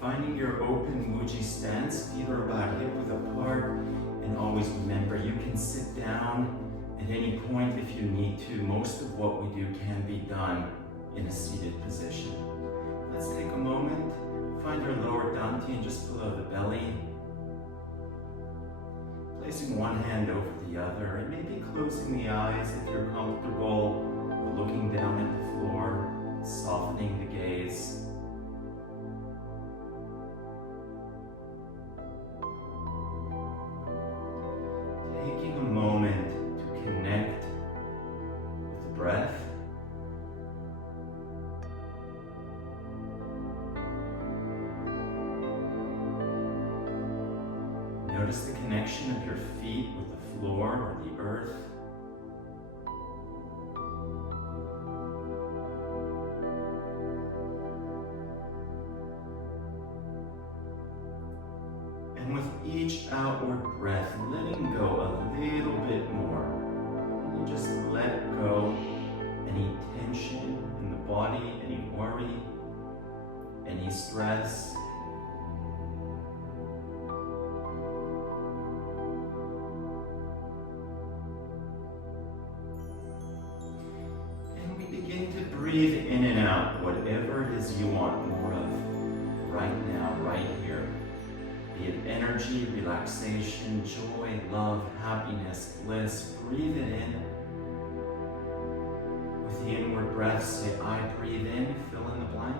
Finding your open Wuji stance, feet are about hip width apart, and always remember you can sit down at any point if you need to. Most of what we do can be done in a seated position. Let's take a moment, find our lower dantian just below the belly, placing one hand over the other, and maybe closing the eyes if you're comfortable, or looking down at the floor, softening the gaze. Taking a moment to connect with the breath. Notice the connection of your feet with the floor or the earth. And with each outward breath, letting go a little bit more. And you just let go any tension in the body, any worry, any stress. And we begin to breathe in and out whatever it is you want more of right now, right here. Be it energy, relaxation, joy, love, happiness, bliss. Breathe it in. With the inward breath, say, I breathe in, fill in the blank.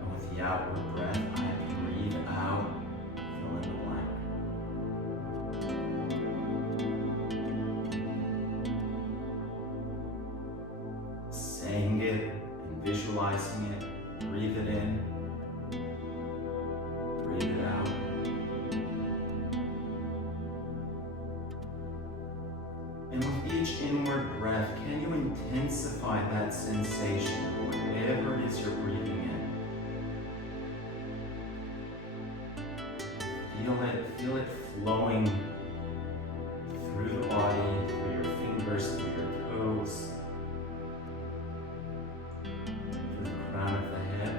And with the outward breath, I breathe out, fill in the blank. Saying it and visualizing it. Breathe it in. Breathe it out. And with each inward breath, can you intensify that sensation, whatever it is you're breathing in? Feel it flowing through the body, through your fingers, through your toes, through the crown of the head.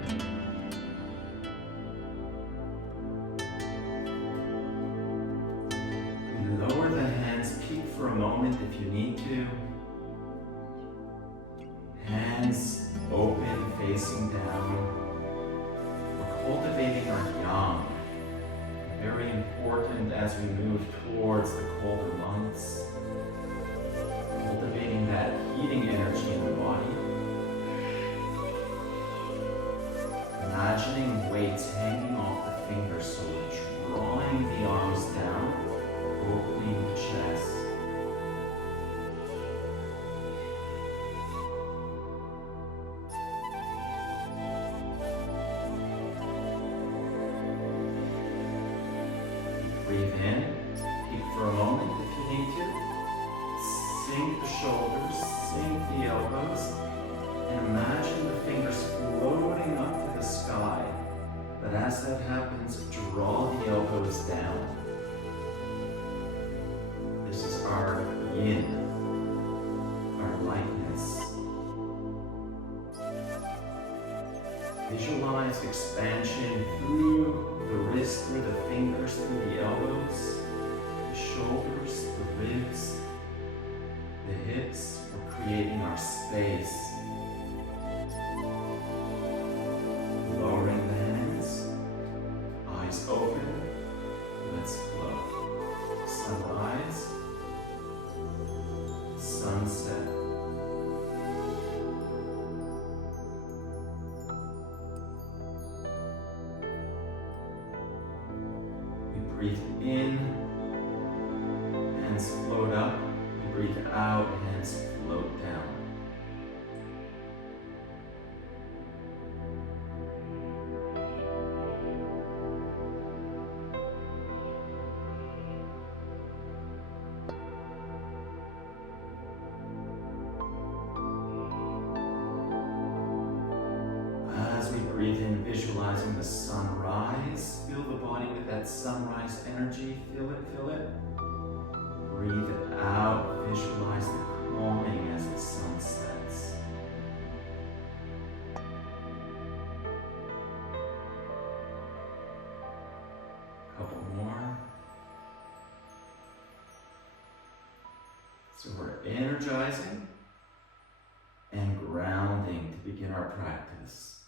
Lower the hands, peek for a moment if you need to. Hands open, facing down. We're cultivating our yang. Very important as we move towards the colder months. Cultivating that heating energy in the body. Imagining weights hanging off the fingers, so we're drawing the arms down. Opening the chest. Breathe in, peek for a moment if you need to. Sink the shoulders, sink the elbows, and imagine the fingers floating up to the sky. But as that happens, draw the elbows down. This is our yin, our lightness. Visualize expansion through the wrists, through the fingers, through the elbows, the shoulders, the ribs, the hips. We're creating our space. Lowering the hands, eyes open, let's flow. Sunrise. Sunset. We breathe in, hands float up. We breathe out, hands float down. Breathe in, visualizing the sunrise. Feel the body with that sunrise energy. Feel it, feel it. Breathe it out. Visualize the calming as the sun sets. So we're energizing and grounding to begin our practice.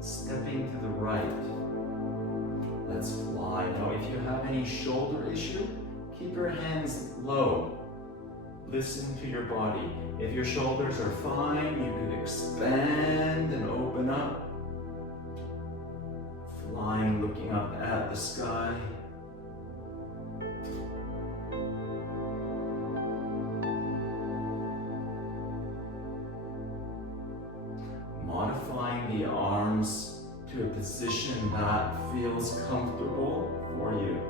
Stepping to the right. Let's fly. Now, if you have any shoulder issue, keep your hands low. Listen to your body. If your shoulders are fine, you could expand and open up. Flying, looking up at the sky. Modifying the arms to a position that feels comfortable for you.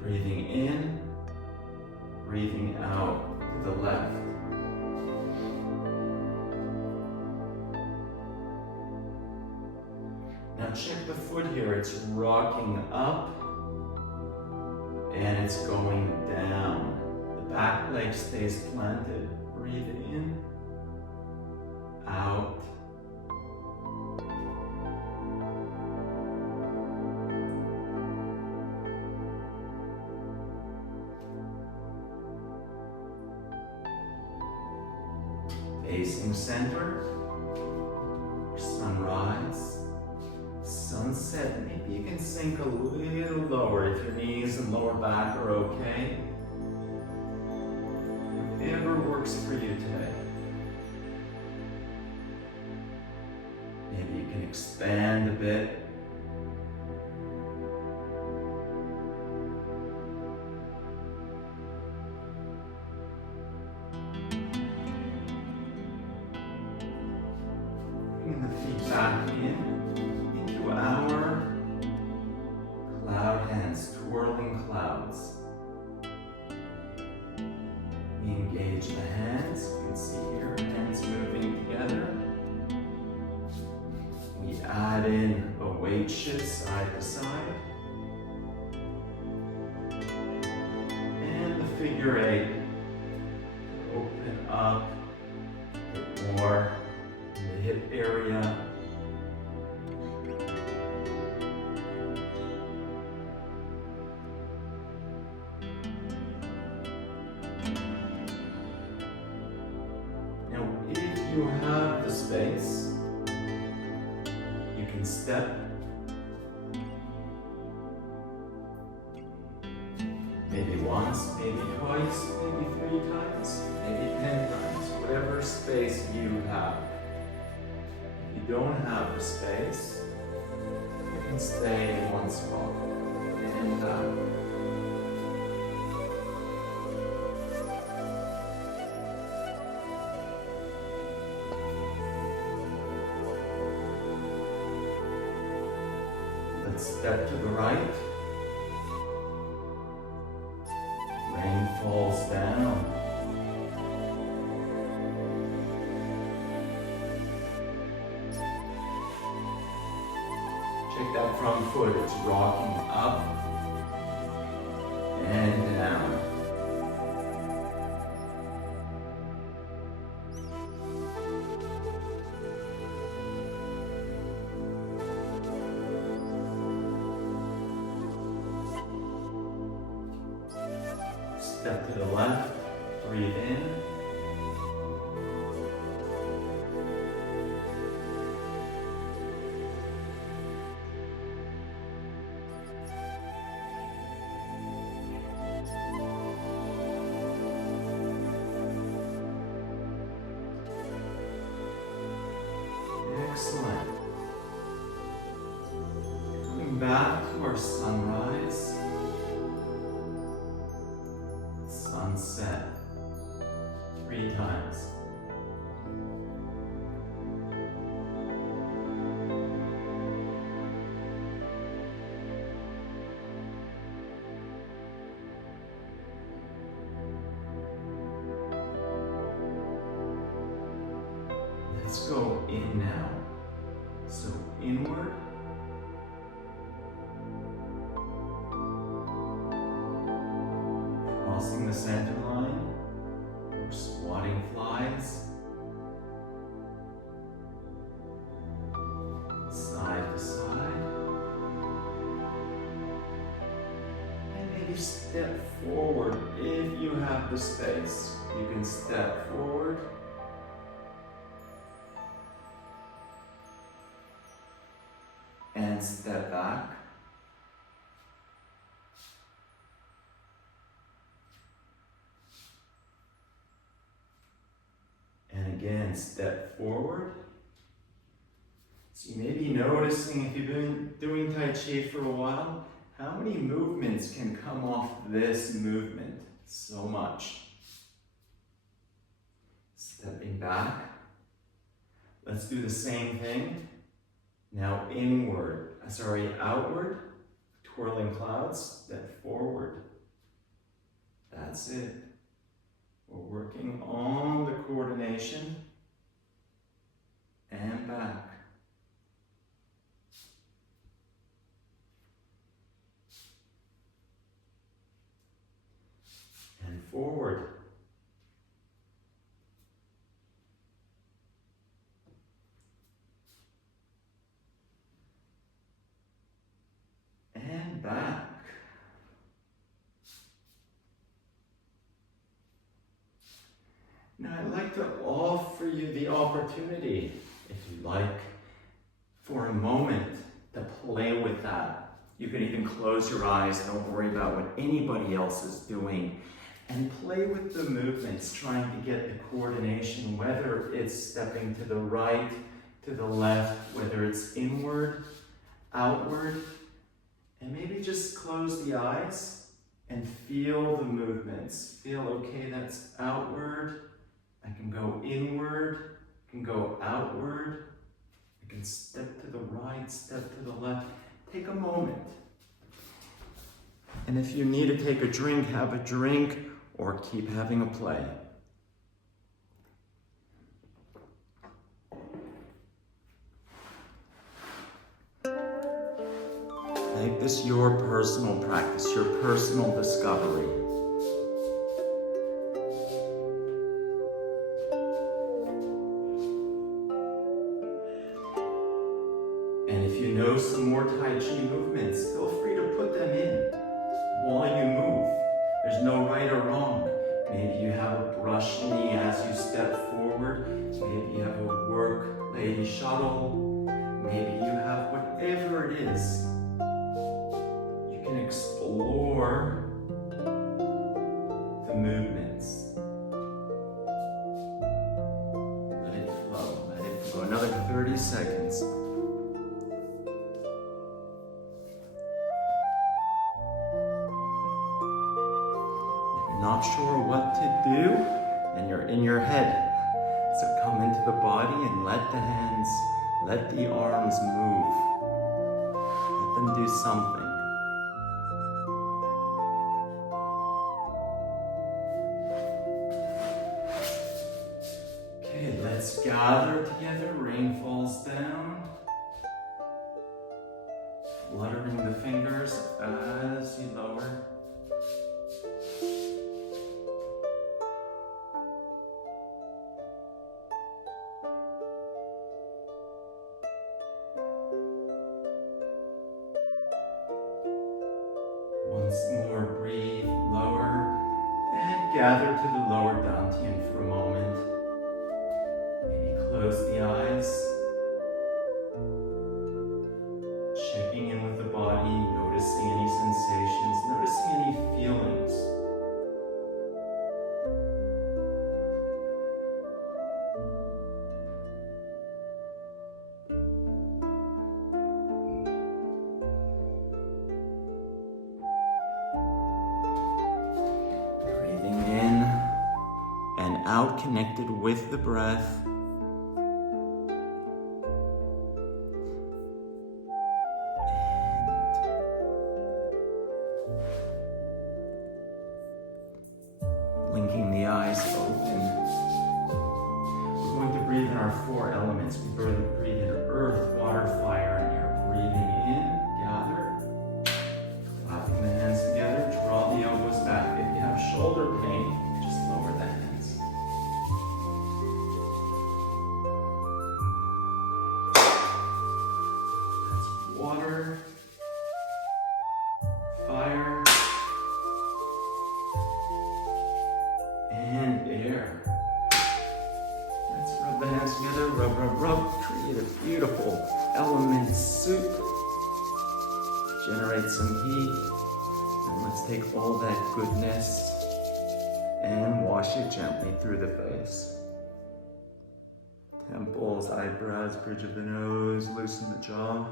Breathing in, breathing out to the left. Now check the foot here, it's rocking up and it's going down. The back leg stays planted. Breathe in, out. Facing center, sunrise, sunset. Maybe you can sink a little lower if your knees and lower back are okay. Whatever works for you today. Maybe you can expand a bit. Bring the feet back into our cloud hands, twirling clouds. We engage the hands. You can see here, hands moving together. We add in a weight shift side to side. And the figure eight. Open up a bit more in the hip area. Now, if you have the space, you can step. Maybe once, maybe twice, maybe 3 times, maybe 10 times, whatever space you have. If you don't have the space, you can stay in one spot and let's step to the right. Rain falls down. Check that front foot, it's rocking up and down. Step to the left, breathe in. Excellent. Coming back to our sunrise. Sunset 3 times. Let's go in now. So inward. Crossing the center line, or squatting flies. you step forward if you have the space. You can step forward. And step back. And again, step forward. So you may be noticing, if you've been doing Tai Chi for a while, how many movements can come off this movement? So much. Stepping back. Let's do the same thing. Now outward, twirling clouds, step forward. That's it. We're working on the coordination and back. And forward. And back. Now I'd like to offer you the opportunity, if you like, for a moment to play with that. You can even close your eyes, don't worry about what anybody else is doing, and play with the movements, trying to get the coordination, whether it's stepping to the right, to the left, whether it's inward, outward, and maybe just close the eyes and feel the movements. Feel, okay, that's outward. I can go inward, I can go outward. I can step to the right, step to the left. Take a moment. And if you need to take a drink, have a drink, or keep having a play. Make this your personal practice, your personal discovery. And if you know some more Tai Chi movements, feel free to put them in while you move. There's no right or wrong. Maybe you have a brush knee as you step forward. Maybe you have a work lady shuttle. Maybe you have whatever it is. You can explore the movements. Let it flow, let it flow. Another 30 seconds. Not sure what to do, and you're in your head. So come into the body and let the hands, let the arms move. Let them do something. Okay, let's gather together. Rain falls down. Fluttering the fingers as you lower. Once more, breathe, lower, and gather to the lower dantian for a moment. Maybe close the eyes. Checking in with the body, noticing any sensations, noticing any feelings. Out, connected with the breath. And blinking the eyes open. We're going to breathe in our 4 elements. We breathe in earth, water, fire, and air. Breathing in, gather. Clapping the hands together, draw the elbows back. If you have shoulder pain, just lower the hands. Water, fire, generate some heat. And let's take all that goodness and wash it gently through the face. Temples, eyebrows, bridge of the nose, loosen the jaw.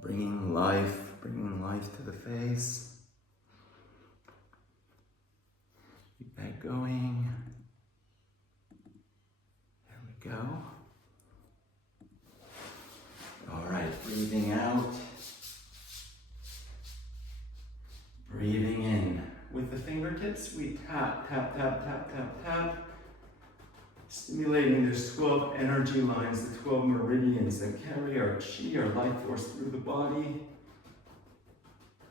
Bringing life to the face. Keep that going. There we go. All right, breathing out. Breathing in. With the fingertips, we tap, tap, tap, tap, tap, tap. Stimulating those 12 energy lines, the 12 meridians that carry our chi, our life force through the body.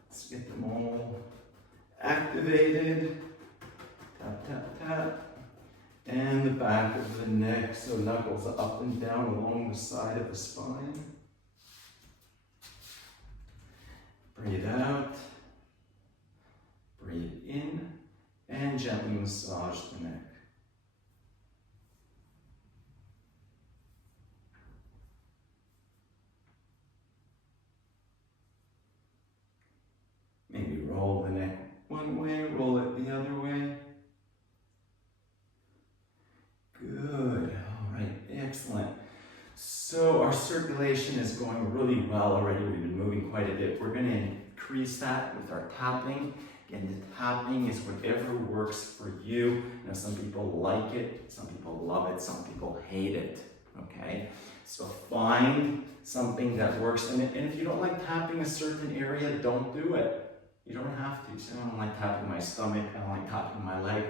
Let's get them all activated. Tap, tap, tap. And the back of the neck, so knuckles up and down along the side of the spine. Breathe out. Breathe in. And gently massage the neck. Maybe roll the neck one way, roll it the other way. Good, all right, excellent. So our circulation is going really well already. We've been moving quite a bit. We're gonna increase that with our tapping. Again, the tapping is whatever works for you. You know, some people like it, some people love it, some people hate it, okay? So find something that works. And if you don't like tapping a certain area, don't do it. You don't have to. So I don't like tapping my stomach, I don't like tapping my leg.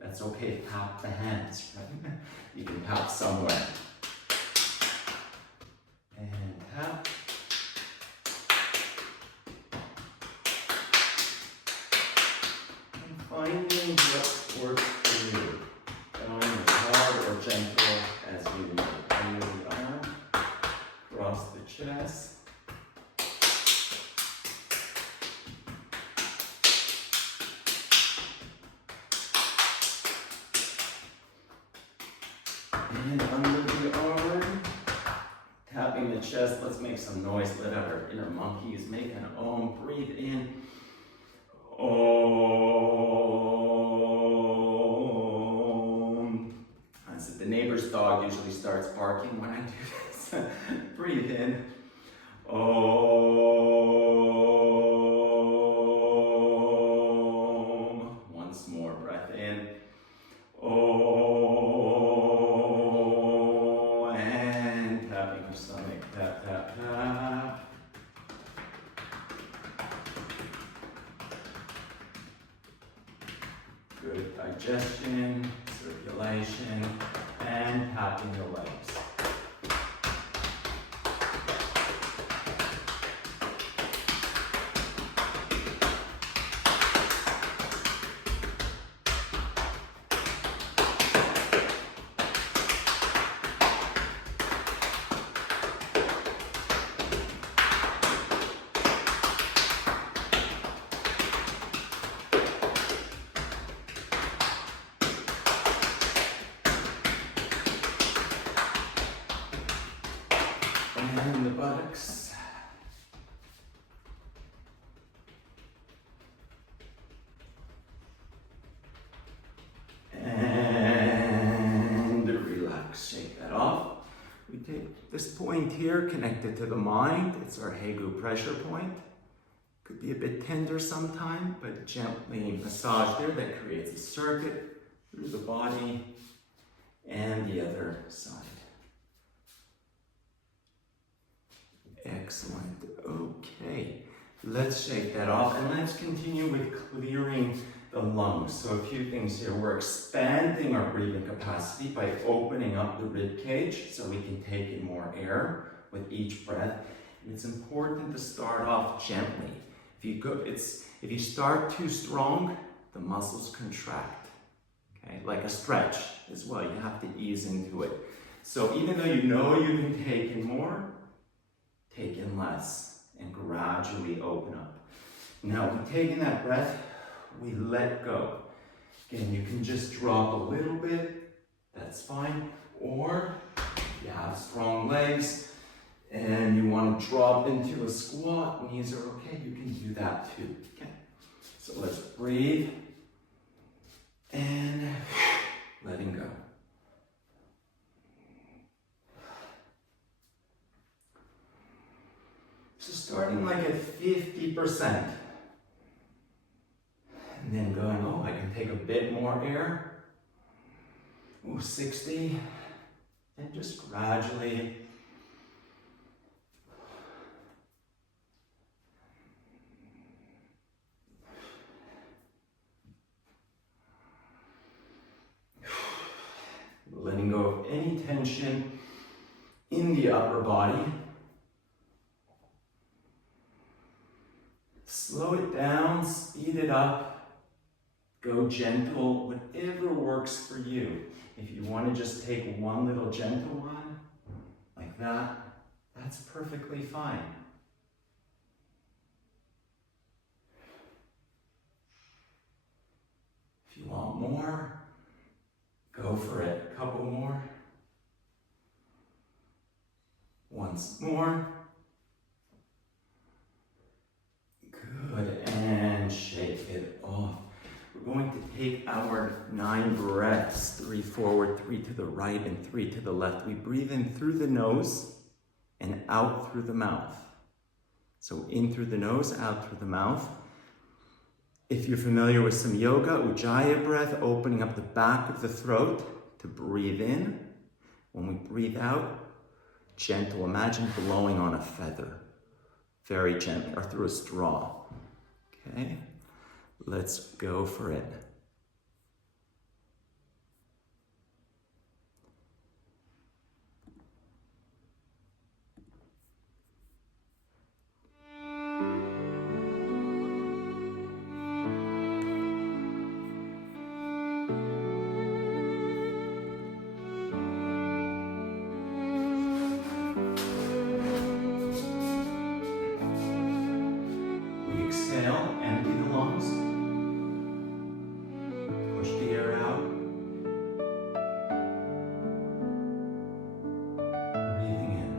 That's okay, tap the hands, right? You can tap somewhere. And tap. And finding what works for you. Going as hard or gentle as you like. Under the arm, across the chest. And under the arm, tapping the chest. Let's make some noise. Let out our inner monkeys. Make an om. Breathe in. Om. As if the neighbor's dog usually starts barking when I do this. Breathe in. Om. Once more. Breath in. Om. Stomach, tap, tap, tap. Good digestion, circulation, and tapping the legs. And the buttocks. And relax, shake that off. We take this point here, connected to the mind. It's our Hegu pressure point. Could be a bit tender sometime, but gently massage there. That creates a circuit through the body and the other side. Excellent. Okay, let's shake that off and let's continue with clearing the lungs. So a few things here. We're expanding our breathing capacity by opening up the rib cage so we can take in more air with each breath. And it's important to start off gently. If you start too strong, the muscles contract. Okay, like a stretch as well. You have to ease into it. So even though you know you can take in more, take in less and gradually open up. Now, when taking that breath, we let go. Again, you can just drop a little bit, that's fine. Or if you have strong legs and you want to drop into a squat, knees are okay, you can do that too. Okay. So let's breathe and letting go. So starting like at 50%. And then going, oh, I can take a bit more air. Oh, 60. And just gradually letting go of any tension in the upper body. Slow it down, speed it up, go gentle, whatever works for you. If you want to just take one little gentle one, like that, that's perfectly fine. If you want more, go for it. A couple more. Once more. Good, and shake it off. We're going to take our 9 breaths, 3 forward, 3 to the right, and 3 to the left. We breathe in through the nose and out through the mouth. So in through the nose, out through the mouth. If you're familiar with some yoga, Ujjayi breath, opening up the back of the throat to breathe in. When we breathe out, gentle. Imagine blowing on a feather, very gently, or through a straw. Okay, let's go for it. Exhale, empty the lungs. Push the air out. Breathing in.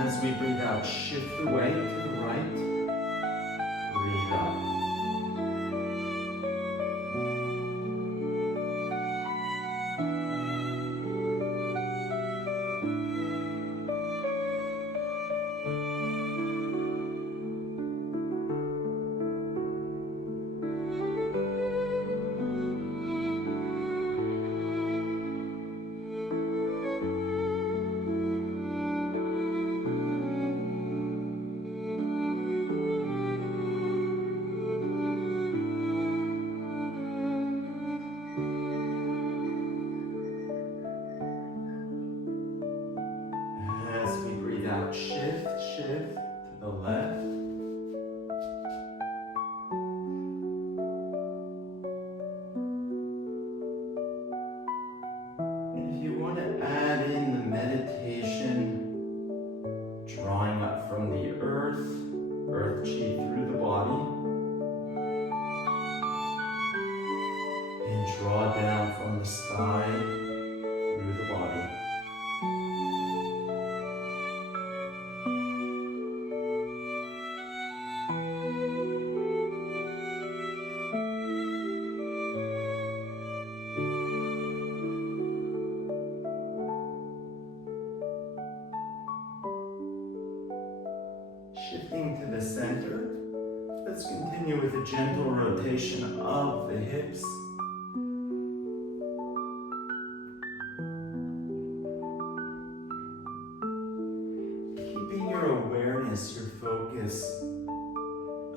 As we breathe out, shift the weight to the right. Breathe up. Shift to the left. And if you want to add in the meditation, drawing up from the earth chi through the body, and draw down from the sky through the body. Shifting to the center, let's continue with a gentle rotation of the hips. focus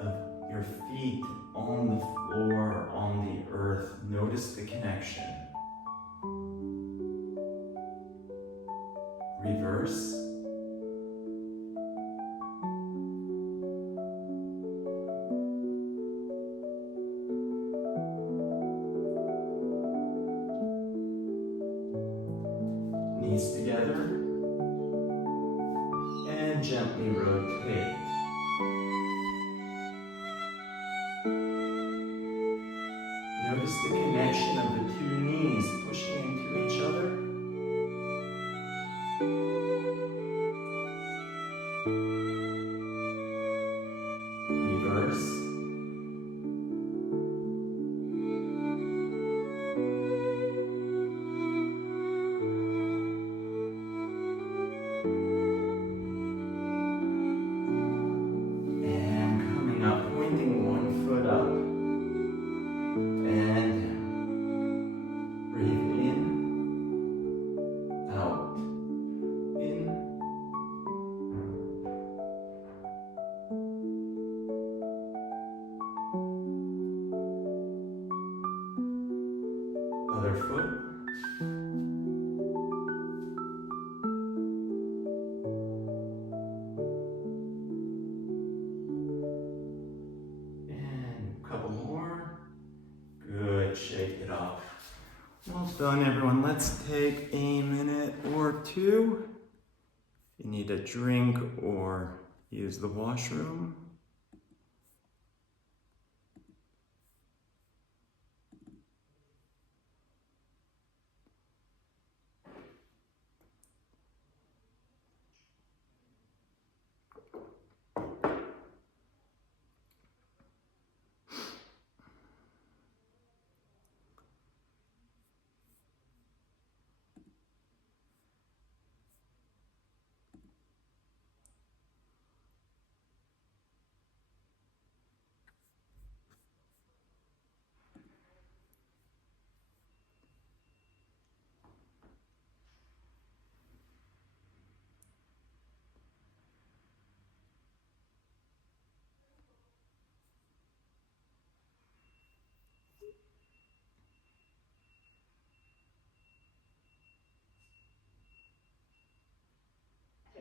of your feet on the floor, on the earth. Notice the connection. Reverse. Knees together. And gently rotate. Notice the connection of the two knees pushing into each other. Reverse. And coming up, pointing one foot up. And breathe in, out, in. Other foot. And a couple more. Good, shake it off. Well done, everyone. Let's take a minute or two. If you need a drink or use the washroom.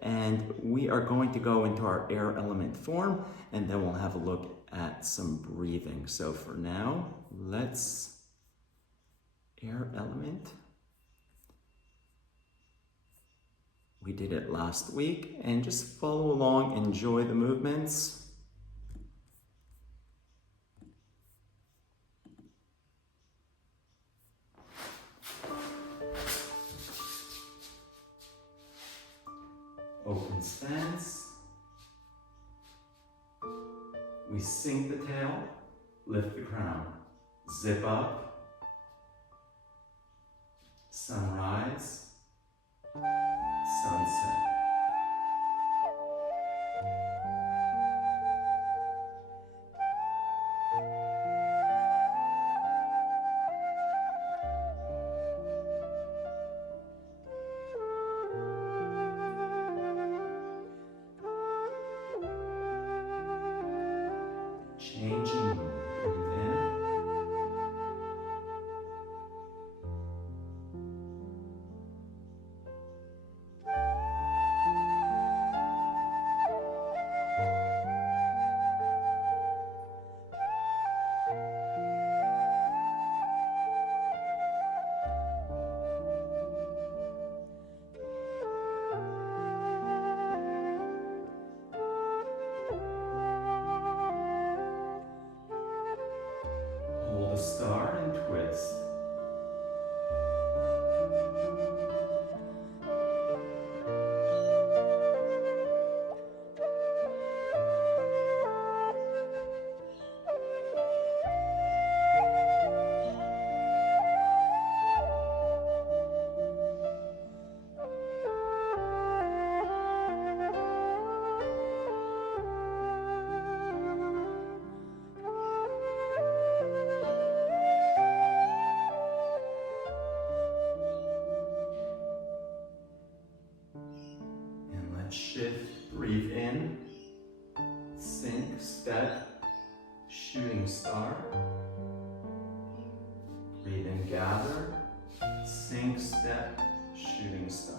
And we are going to go into our air element form, and then we'll have a look at some breathing. So for now, let's air element. We did it last week, and just follow along, enjoy the movements. Open stance. We sink the tail, lift the crown. Zip up. Sunrise. Sunset. Changing, breathe in. Hold a star and twist. Shift, breathe in, Sink, step, shooting star. Breathe in, gather, sink, step, shooting star.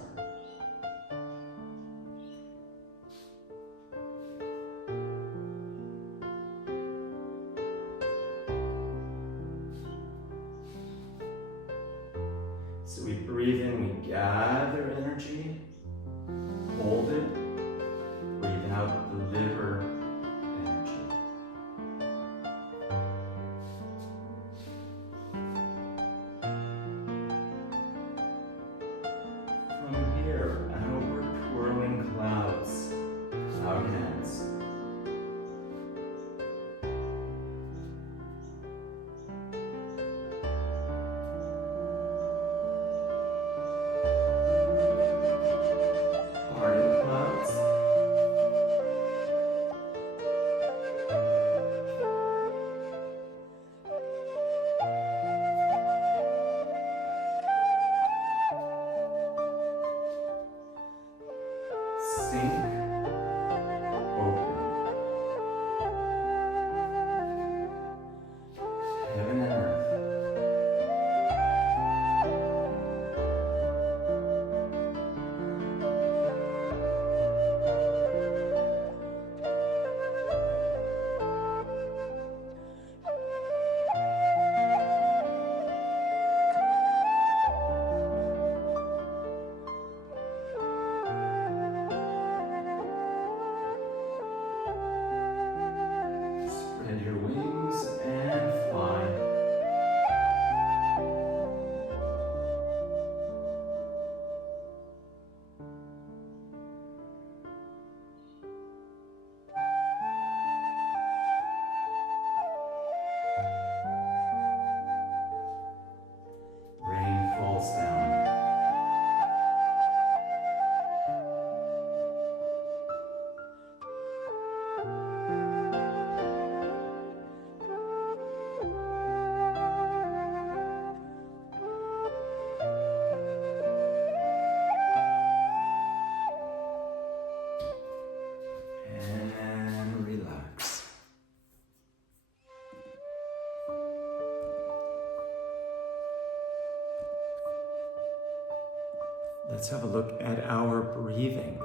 So we breathe in, we gather energy, hold it, breathe out, deliver energy. From here, outward twirling clouds, cloud hands. Parting clouds. Sink, open. Heaven and earth. Spread your wings and fly. Rain falls down. And relax. Let's have a look at our breathing.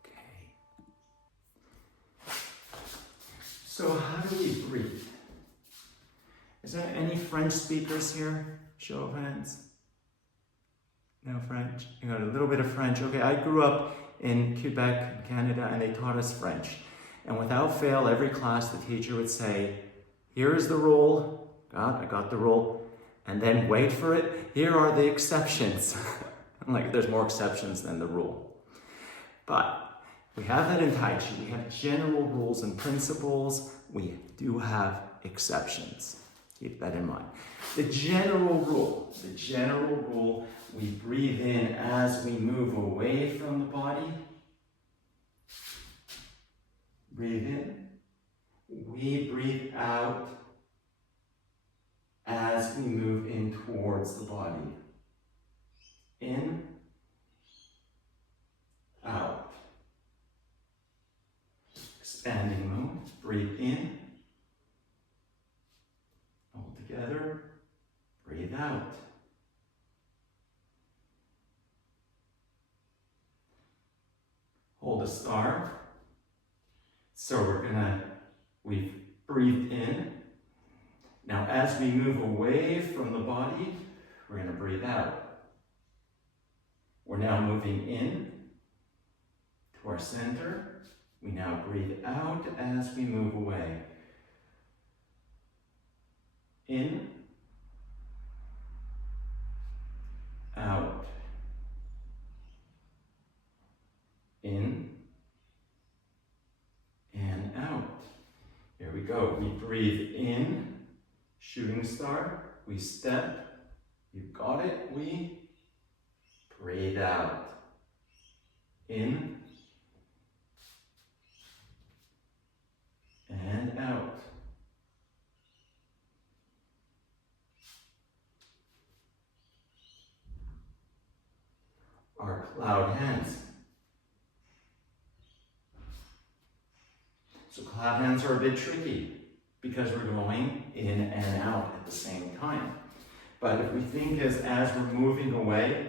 Okay. So how do we breathe? Is there any French speakers here? Show of hands. No French? You got a little bit of French. Okay, I grew up in Quebec, Canada, and they taught us French. And without fail, every class the teacher would say, here's the rule. I got the rule. And then wait for it. Here are the exceptions. Like there's more exceptions than the rule. But we have that in Tai Chi. We have general rules and principles. We do have exceptions. Keep that in mind. The general rule, we breathe in as we move away from the body. Breathe in. We breathe out as we move in towards the body. In, out. Expanding mode. Breathe in. Hold together. Breathe out. Hold a star. So we've breathed in. Now as we move away from the body, we're gonna breathe out. We're now moving in to our center. We now breathe out as we move away. In, out. In, and out. Here we go. We breathe in, shooting star. We step. You got it. We breathe out. In, and out. our cloud hands. So cloud hands are a bit tricky because we're going in and out at the same time. But if we think as we're moving away,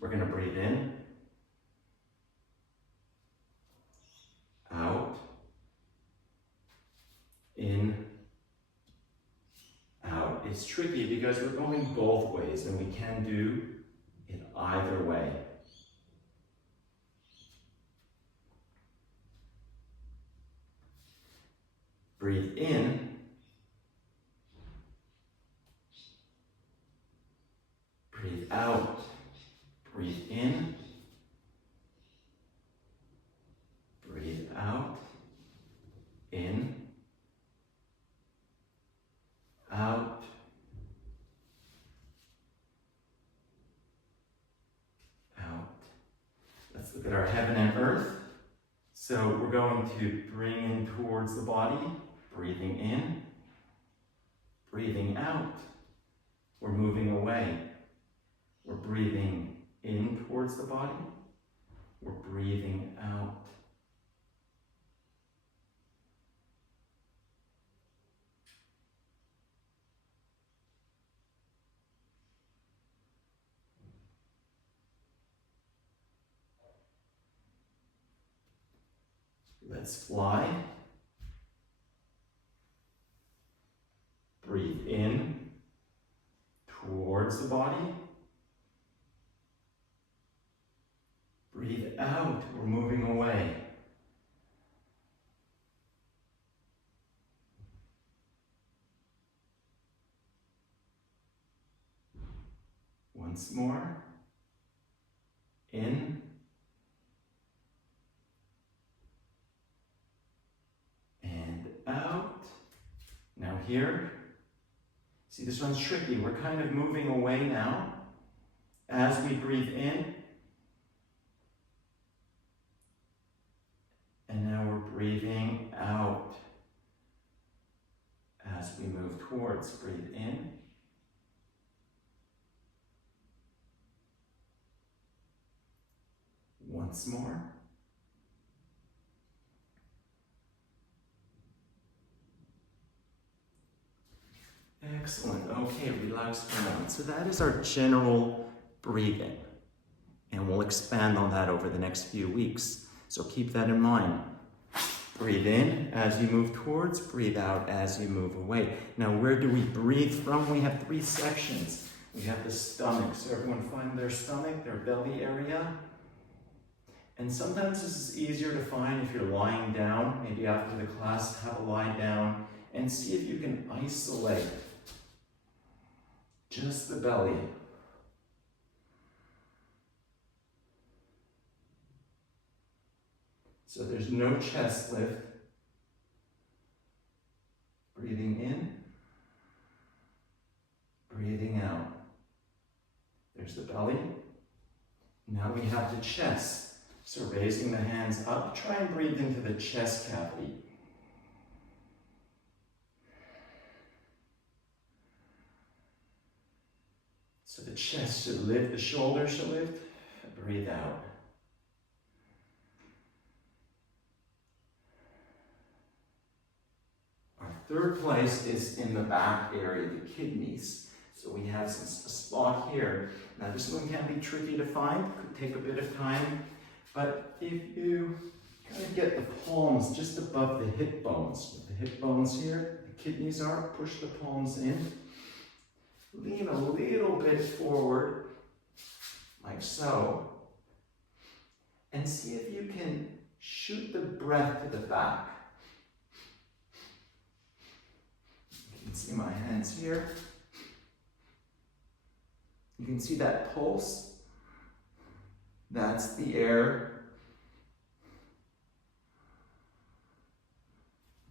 we're going to breathe in, out, in, out. It's tricky because we're going both ways and we can do it either way. Breathe in, breathe out, breathe in, breathe out, in, out, out. Let's look at our heaven and earth. So we're going to bring in towards the body, breathing in, breathing out. We're moving away. We're breathing in towards the body. We're breathing out. Let's fly. Breathe in towards the body. Breathe out, we're moving away. Once more. In. And out. Now here. See, this one's tricky. We're kind of moving away now. As we breathe in. And now we're breathing out. As we move towards, breathe in. Once more. Excellent. Okay, relax for a moment. So that is our general breathing. And we'll expand on that over the next few weeks. So keep that in mind. Breathe in as you move towards, breathe out as you move away. Now, where do we breathe from? We have 3 sections. We have the stomach. So everyone find their stomach, their belly area. And sometimes this is easier to find if you're lying down. Maybe after the class, have a lie down and see if you can isolate just the belly. So there's no chest lift. Breathing in, breathing out. There's the belly. Now we have the chest. So raising the hands up, try and breathe into the chest cavity. So the chest should lift, the shoulders should lift. Breathe out. Our third place is in the back area, the kidneys. So we have a spot here. Now this one can be tricky to find, could take a bit of time, but if you kind of get the palms just above the hip bones, the hip bones here, the kidneys are, push the palms in, lean a little bit forward, like so, and see if you can shoot the breath to the back. You can see my hands here. You can see that pulse. That's the air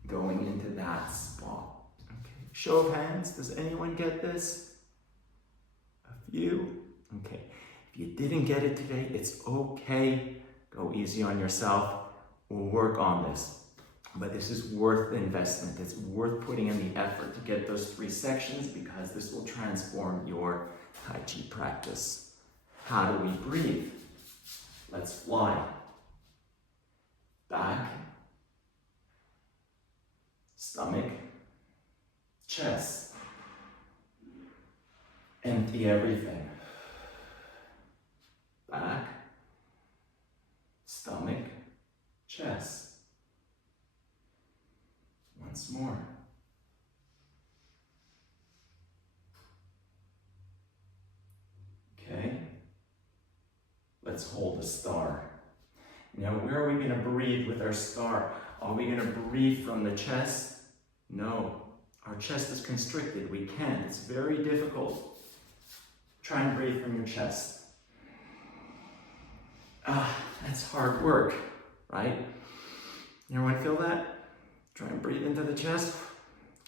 going into that spot. Okay. Show of hands, does anyone get this? A few? Okay. If you didn't get it today, it's okay. Go easy on yourself. We'll work on this. But this is worth the investment. It's worth putting in the effort to get those 3 sections because this will transform your Tai Chi practice. How do we breathe? Let's fly. Back, stomach, chest. Empty everything. Back, stomach, chest. Once more. Okay. Let's hold the star. Now, where are we going to breathe with our star? Are we going to breathe from the chest? No. Our chest is constricted. We can't. It's very difficult. Try and breathe from your chest. That's hard work, right? Everyone feel that? Try and breathe into the chest.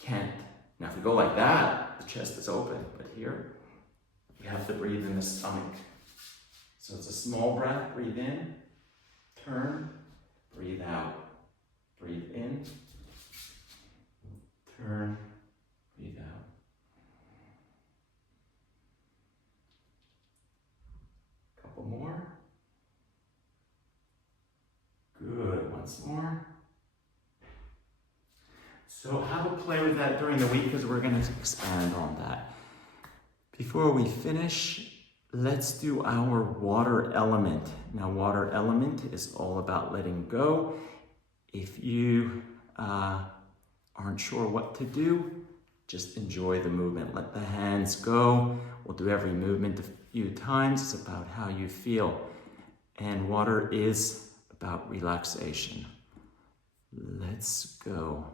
Can't. Now, if we go like that, the chest is open. But here, we have to breathe in the stomach. So it's a small breath. Breathe in. Turn. Breathe out. Breathe in. Turn. Breathe out. Couple more. Good. Once more. So have a play with that during the week because we're going to expand on that. Before we finish, let's do our water element. Now, water element is all about letting go. If you aren't sure what to do, just enjoy the movement. Let the hands go. We'll do every movement a few times. It's about how you feel. And water is about relaxation. Let's go.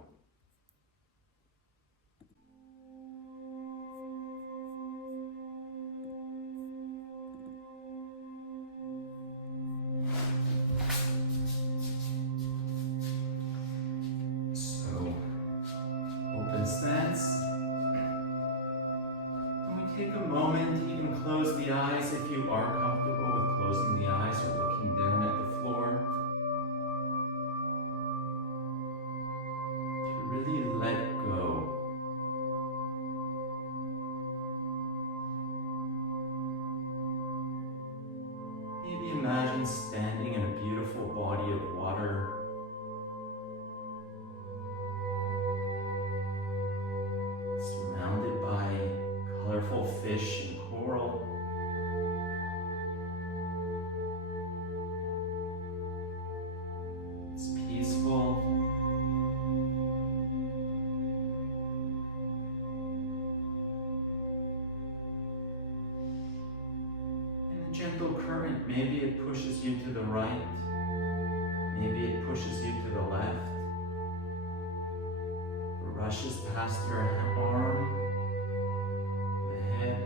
Stance. And we take a moment, you can close the eyes if you are comfortable with closing the eyes or looking down at the floor. To really let go. Maybe imagine standing in a beautiful body of water. Surrounded by colorful fish and coral. It's peaceful. And a gentle current, maybe it pushes you to the right, maybe it pushes you to the left. Rushes past your arm, the head.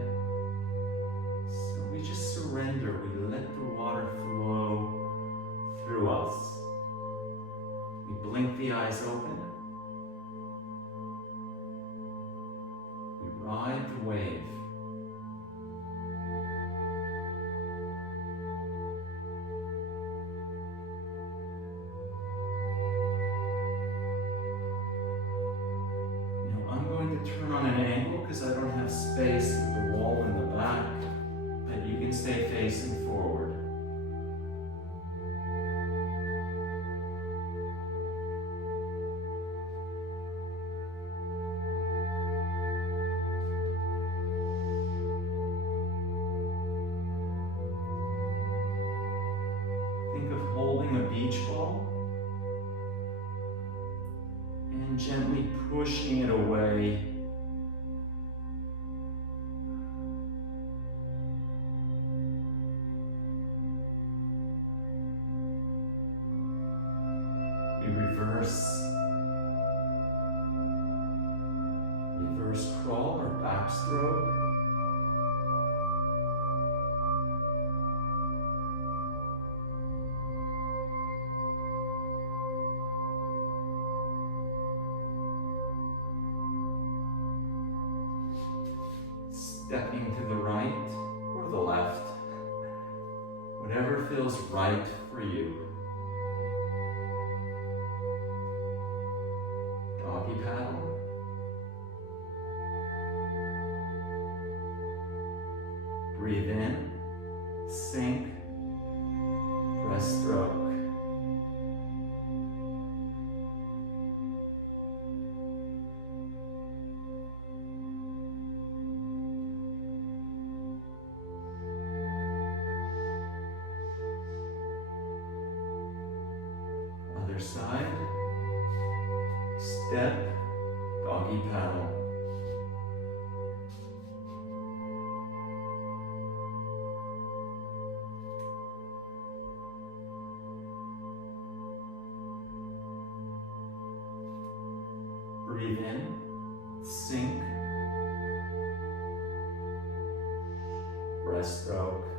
So we just surrender. We let the water flow through us. We blink the eyes open. We ride the wave. Turn on an angle because I don't have space with the wall in the back, but you can stay facing forward. Think of holding a beach ball and gently pushing it away. Reverse crawl or backstroke. Stepping to the right or the left, whatever feels right for you. Doggy paddle. Breathe in, sink, breaststroke. Other side, step, doggy paddle. Breathe in, sink, breaststroke.